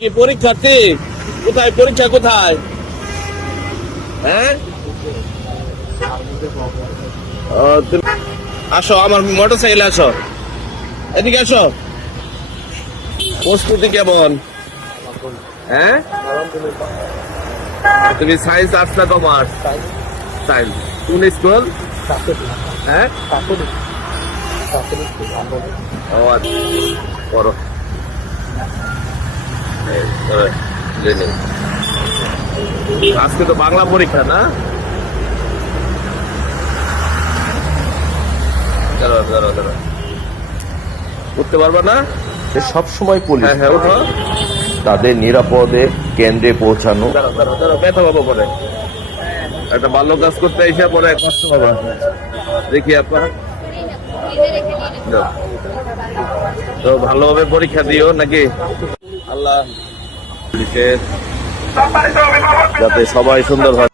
কি পরীক্ষার্থী? কোথায় পরীক্ষা, কোথায়? হ্যাঁ, তুমি আসো, আমার মোটরসাইকেলে আসো, এদিকে আসো। প্রস্তুতি কেমন? হ্যাঁ, তুমি সায়েন্স, আর্টস না কমার্স? সায়েন্স। কোন স্কুল? হ্যাঁ, ও আচ্ছা, পড়ো। আজকে তো বাংলা পরীক্ষা না? উঠতে পারবা না? সব সময় পুলিশ হ্যাঁ হ্যাঁ, উঠো। তাদের নিরাপদে কেন্দ্রে পৌঁছানো। ব্যথা পাবো পরে, একটা ভালো কাজ করতে এসে পরে কষ্ট পাবা। দেখি আপনার তো ভালোভাবে পরীক্ষা দিও নাকি? আল্লাহ পুলিশের যাতে সবাই সুন্দর হয়।